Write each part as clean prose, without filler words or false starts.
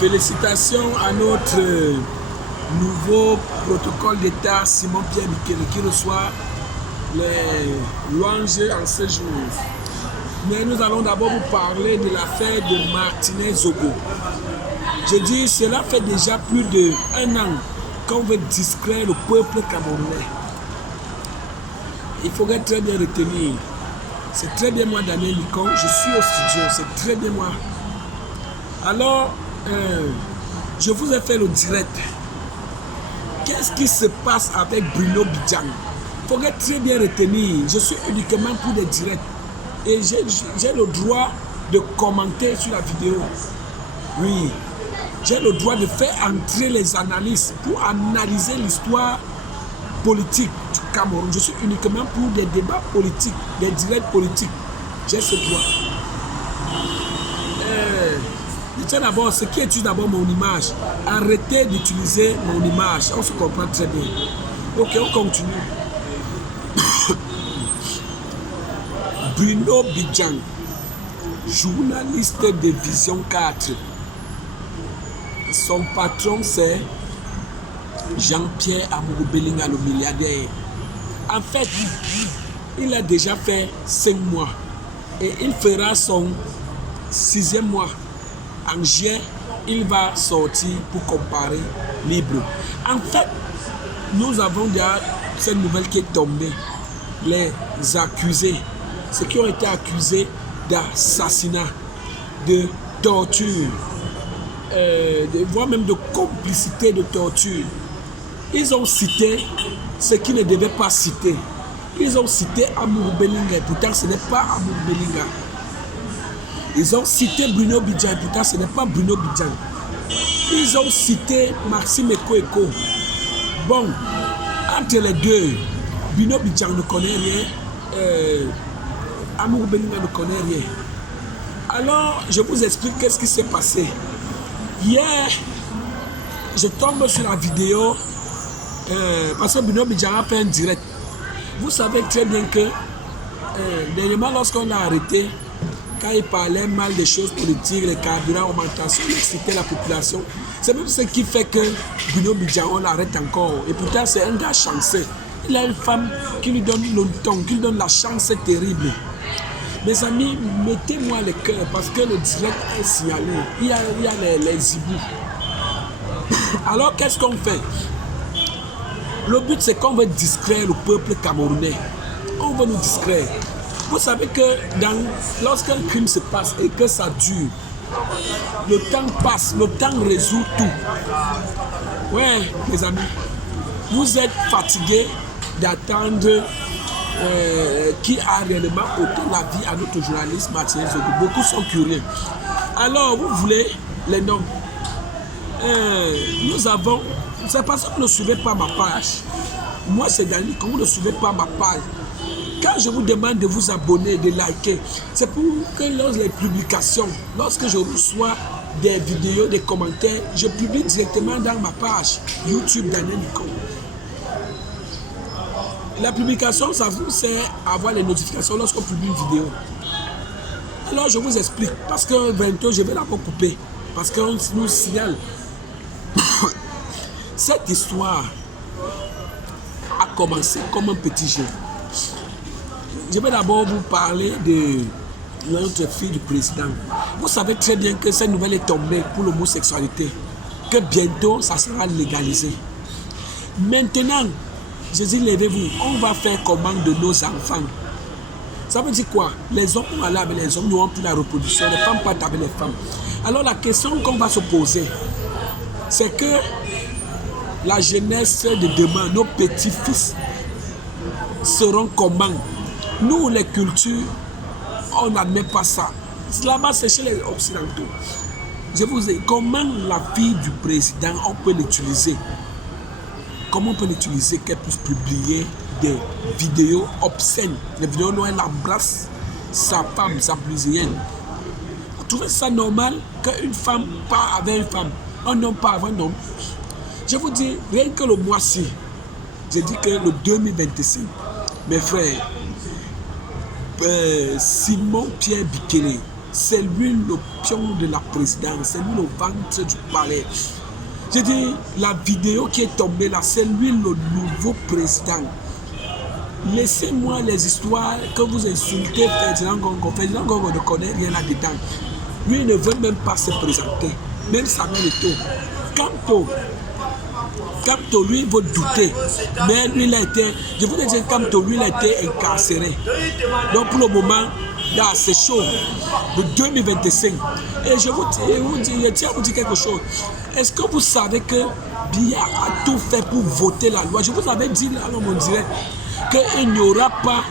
Félicitations à notre nouveau protocole d'État Simon-Pierre Bikele qui reçoit les louanges en ce jour. Mais nous allons d'abord vous parler de l'affaire de Martinez Zogo. Je dis, cela fait déjà plus d'1 an qu'on veut distraire le peuple camerounais. Il faudrait très bien retenir. C'est très bien moi, Daniel Licon, je suis au studio, c'est très bien moi. Alors, je vous ai fait le direct. Qu'est-ce qui se passe avec Bruno Bidjang? Il faudrait très bien retenir, je suis uniquement pour des directs. Et j'ai le droit de commenter sur la vidéo. Oui, j'ai le droit de faire entrer les analystes pour analyser l'histoire politique du Cameroun. Je suis uniquement pour des débats politiques, des directs politiques. J'ai ce droit. Tiens d'abord, ce qui est d'abord mon image. Arrêtez d'utiliser mon image. On se comprend très bien. Ok, on continue. Bruno Bidjang, journaliste de Vision 4. Son patron, c'est Jean-Pierre Amourou-Belinga, le milliardaire. En fait, il a déjà fait 5 mois et il fera son 6e mois. En juin, il va sortir pour comparer libre. En fait, nous avons déjà cette nouvelle qui est tombée. Les accusés, ceux qui ont été accusés d'assassinat, de torture, voire même de complicité de torture. Ils ont cité ce qu'ils ne devaient pas citer. Ils ont cité Amourou-Belinga, et pourtant ce n'est pas Amourou-Belinga. Ils ont cité Bruno Bidjang, et pourtant ce n'est pas Bruno Bidjang. Ils ont cité Maxime Eko. Bon, entre les deux, Bruno Bidjang ne connaît rien, Amourou-Belinga ne connaît rien. Alors, je vous explique qu'est-ce qui s'est passé. Hier, je tombe sur la vidéo parce que Bruno Bidjang a fait un direct. Vous savez très bien que dernièrement, lorsqu'on l'a arrêté, quand il parlait mal des choses politiques, les carburants, augmentation, il excitait la population. C'est même ce qui fait que Bruno Bidjang, on l'arrête encore. Et pourtant, c'est un gars chanceux. Il a une femme qui lui donne le ton, qui lui donne la chance terrible. Mes amis, mettez-moi le cœur parce que le direct est signalé. Il y a les hiboux. Alors, qu'est-ce qu'on fait? Le but, c'est qu'on veut distraire le peuple camerounais. On veut nous distraire. Vous savez que lorsqu'un crime se passe et que ça dure, le temps passe, le temps résout tout. Ouais, mes amis, vous êtes fatigués d'attendre qui a réellement ôté la vie à notre journaliste Martinez Zogo. Beaucoup sont curieux. Alors, vous voulez les noms? Nous avons... C'est parce que vous ne suivez pas ma page. Moi, c'est Dani, quand vous ne suivez pas ma page. Quand je vous demande de vous abonner, de liker, c'est pour que lors des publications, lorsque je reçois des vidéos, des commentaires, je publie directement dans ma page YouTube Daniel Licon. La publication, ça vous sert à avoir les notifications lorsqu'on publie une vidéo. Alors, je vous explique, parce que bientôt, je vais d'abord couper, parce qu'on nous signale. Cette histoire a commencé comme un petit jeu. Je vais d'abord vous parler de notre fille du président. Vous savez très bien que cette nouvelle est tombée pour l'homosexualité, que bientôt ça sera légalisé. Maintenant, je dis levez-vous, on va faire commande de nos enfants. Ça veut dire quoi? Les hommes vont aller avec les hommes, nous n'aurons plus la reproduction, les femmes partent avec les femmes. Alors la question qu'on va se poser, c'est que la jeunesse de demain, nos petits-fils, seront comment? Nous, les cultures, on n'admet pas ça. Là-bas, c'est chez les Occidentaux. Je vous dis, comment la fille du président, on peut l'utiliser? Comment on peut l'utiliser qu'elle puisse publier des vidéos obscènes, des vidéos où elle embrasse sa femme, sa brésilienne? Vous trouvez ça normal qu'une femme part avec une femme, un homme part avec un homme? Je vous dis, rien que le mois-ci, j'ai dit que le 2025, mes frères, Simon-Pierre Bikele, c'est lui le pion de la présidence, c'est lui le ventre du palais. J'ai dit, la vidéo qui est tombée là, c'est lui le nouveau président. Laissez-moi les histoires que vous insultez Ferdinand Gongo. Ferdinand Gongo ne connaît rien là-dedans. Lui, il ne veut même pas se présenter. Même Samuel Eto'o. Kamto, lui, il veut douter. Mais lui, il a été, je vous dire, Kamto, lui, il a été incarcéré. Donc, pour le moment, là, c'est chaud. De 2025. Et je tiens à vous dire quelque chose. Est-ce que vous savez que Biya a tout fait pour voter la loi? Je vous avais dit, là, on dirait qu'il n'y aura pas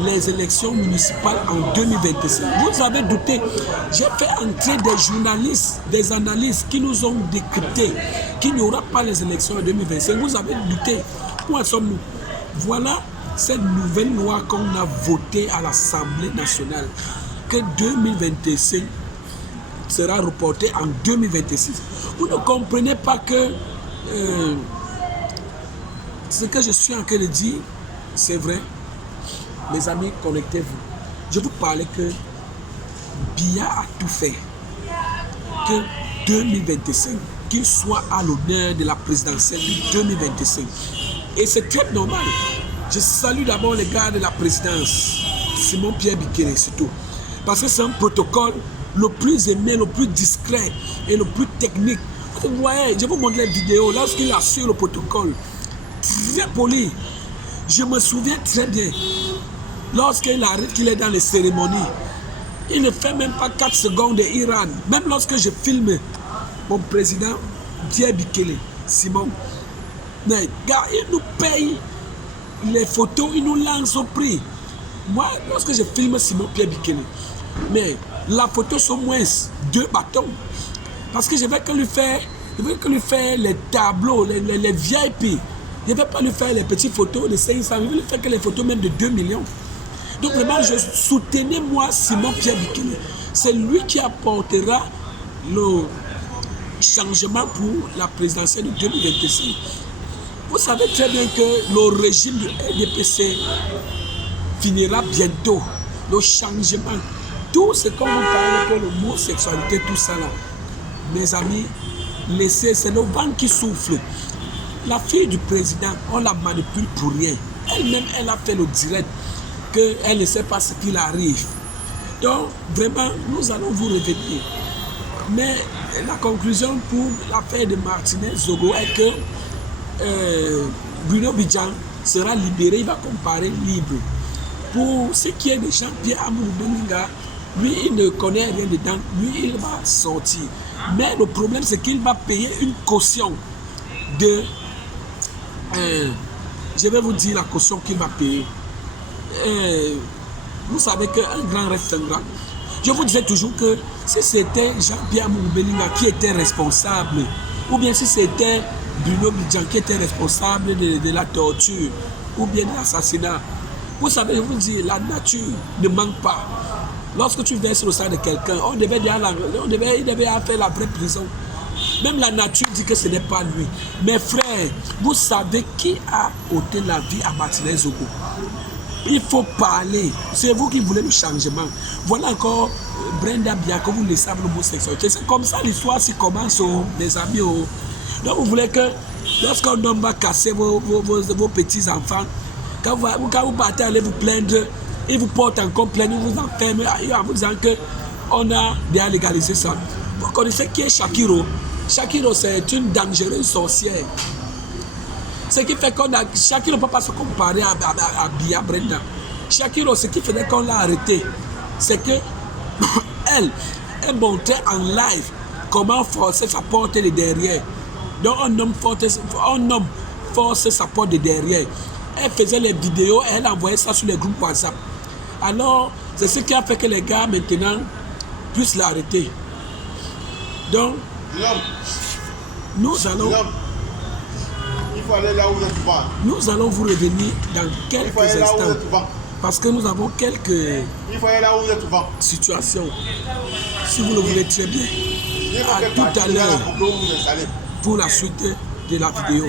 les élections municipales en 2025. Vous avez douté. J'ai fait entrer des journalistes, des analystes qui nous ont décrypté qu'il n'y aura pas les élections en 2025. Vous avez douté. Où en sommes-nous? Voilà cette nouvelle loi qu'on a votée à l'Assemblée nationale, que 2025 sera reporté en 2026. Vous ne comprenez pas que ce que je suis en train de dire, c'est vrai. Mes amis, connectez-vous. Je vous parlais que Biya a tout fait que 2025, qu'il soit à l'honneur de la présidentielle de 2025. Et c'est très normal. Je salue d'abord les gars de la présidence, Simon Pierre Bikele surtout, parce que c'est un protocole le plus aimé, le plus discret et le plus technique. Vous voyez, je vous montre les vidéos, lorsqu'il assure le protocole, très poli. Je me souviens très bien, lorsqu'il arrive, qu'il est dans les cérémonies, il ne fait même pas 4 secondes d'Iran. Même lorsque je filme mon président, Pierre Bikele, Simon, mais, gars, il nous paye les photos, il nous lance au prix. Moi, lorsque je filme Simon Pierre Bikele, mais la photo c'est au moins 2 bâtons. Parce que je vais que lui faire les tableaux, les VIP. Je ne vais pas lui faire les petites photos de 500, je vais lui faire que les photos même de 2 millions. Donc vraiment, je soutenais moi Simon Pierre Bikele. C'est lui qui apportera le changement pour la présidentielle de 2025. Vous savez très bien que le régime du RDPC finira bientôt. Le changement, tout ce qu'on vous parle pour l'homosexualité, tout ça là. Mes amis, laissez, c'est le vent qui souffle. La fille du président, on la manipule pour rien. Elle-même, elle a fait le direct qu'elle ne sait pas ce qu'il arrive. Donc, vraiment, nous allons vous revenir. Mais la conclusion pour l'affaire de Martinez Zogo est que Bruno Bidjan sera libéré, il va comparer libre. Pour ce qui est de Jean-Pierre Amourou Belinga, lui, il ne connaît rien dedans, lui, il va sortir. Mais le problème, c'est qu'il va payer une caution de... je vais vous dire la caution qu'il va payer. Vous savez qu'un grand reste un grand. Je vous disais toujours que si c'était Jean-Pierre Amourou Belinga qui était responsable, ou bien si c'était Bruno Bidjan qui était responsable de la torture, ou bien de l'assassinat, vous savez, je vous dis, la nature ne manque pas. Lorsque tu verses le sang de quelqu'un, il devait faire la vraie prison. Même la nature dit que ce n'est pas lui. Mes frères, vous savez qui a ôté la vie à Martinez Zogo? Il faut parler. C'est vous qui voulez le changement. Voilà encore Brenda Biya que vous laissez l'homosexualité. C'est comme ça l'histoire s'y commence, mes amis. Donc vous voulez que lorsqu'un homme va casser vos petits-enfants, quand vous partez aller vous plaindre, il vous porte encore plainte, il vous enferme en vous disant qu'on a bien légalisé ça. Vous connaissez qui est Shakiro? Shakiro, c'est une dangereuse sorcière. Ce qui fait qu'on a... Shakiro ne peut pas se comparer à Biya Brenda. Shakiro, ce qui faisait qu'on l'a arrêté, c'est que elle montrait en live comment forcer sa porte de derrière. Donc un homme force sa porte de derrière. Elle faisait les vidéos et elle envoyait ça sur les groupes WhatsApp. Alors, c'est ce qui a fait que les gars maintenant puissent l'arrêter. Donc, nous allons... Il faut aller là où tu vas. Nous allons vous revenir dans quelques instants. Parce que nous avons quelques situations. Si vous le voulez très bien. À tout à l'heure pour la suite de la vidéo.